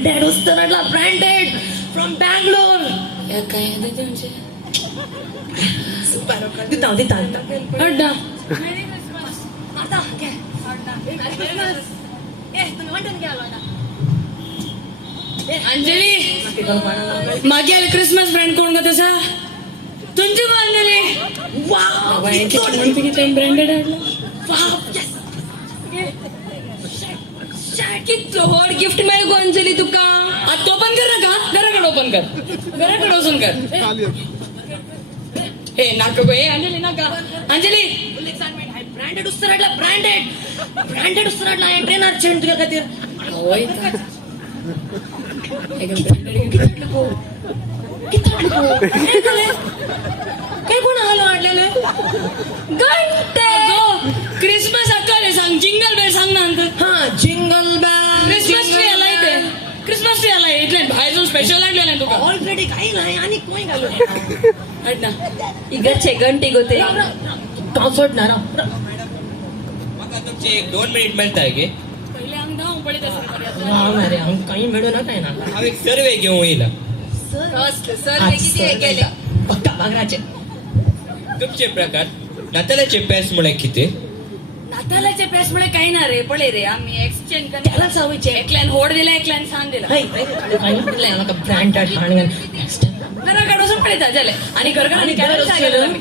Branded उस्तराडला branded from Bangalore. काय म्हणजे दिता दिता अड्डा आता घे. Merry Christmas. तुम्ही म्हणता घ्या अंजली मागे आले क्रिसमस फ्रेंड कोण का तसा तुमची को अंजली वाव ब्रँडेड आणलं वाव यस किती होड गिफ्ट मिळेल को अंजली तुका आज तो ओपन कर नका घराकडे ओपन कर घराकडे ओपन कर हे नाका गो हे अंजली नाका अंजली ब्रँडेड उस्तराडला ब्रँडेड उस्तराडला आहे ट्रेनर चेंज तुझ्या खातीर. होय काय कोण आलो वाटलेलं घंटे क्रिसमस अक्काले सांग जिंगल बेल सांग ना अंतर हा जिंगल बॅल क्रिसमस ट्री आला इथे क्रिसमस ट्री आला इथले बाहेर स्पेशल आणलेला तुका ऑलरेडी काही नाही आणि कोणी घालू अड्डा इगचे घंटी गोते पावसट ना तुमचे 2 मिनिट मिळताय गे पहिले अंग धावून पडित असेल अरे काही मिळू ना काय ना हा एक सर्वे घेऊन येईल सर किती गेले पक्का बागराचे तुमचे प्रकार नाताळाचे पॅस मुळे किती नातालाचे पेस मुळे काही ना रे पळे रे आम्ही एक्सचेंज त्याला सवयचे एकल्यान होड दिला एकल्यान सांग दिला ब्रँडेड हाणगन घराकडे असं पडित झाले आणि घरघर आणि कॅरल सांगितलं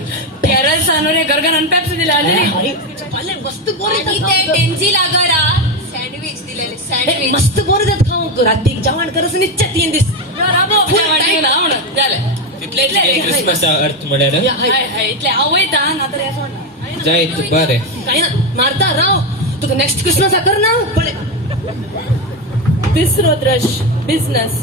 कॅरल सांगून रे घरघर आणि पेप्सी दिला अंजली मस्त टेन्सी लागरा सँडविच दिलेले सँडविच मस्त बोर देत खाऊ रात्री जेवण करस निश्चित 3 दिवस झालं तिथले क्रिसमसचा अर्थ म्हणाल इथले आवयता ना तर असं वाटतं. जायत बरे काही ना मारता राव तुका नेक्स्ट क्रिसमस कर ना पळे बिझनेस